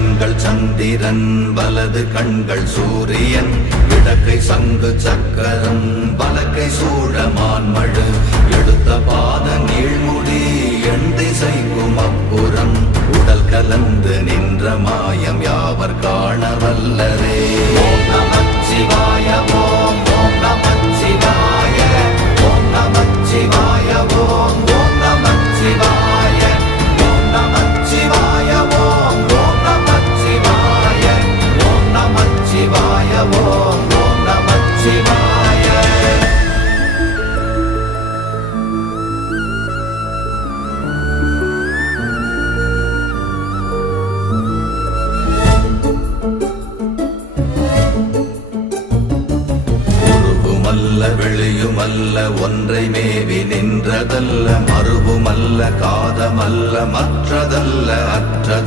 கண்கள் சந்திரன் வலது கண்கள் சூரியன் இடக்கை சங்கு சக்கரம் வலக்கை சூழமான்மழு எடுத்த பாத நீழ்முடி எண் திசைக்கும் அப்புறம் உடல் கலந்து நின்ற மாயம் யாவர் காண வல்லரே. ஓம் நமச்சிவாய ஓம் ஓம் நமச்சிவாய ஓம் நமச்சிவாய ஓம் ஓம் நமச்சிவாய ஓம் நமச்சிவாய ஓம் ஓம் நமச்சிவாய ஓம் நமச்சிவாய ஓம் ஓம் நமச்சிவாய. வெளியுமல்ல ஒன்றை மேவி நின்றதல்ல மறுவுமல்ல காதமல்ல மற்றதல்ல அற்றது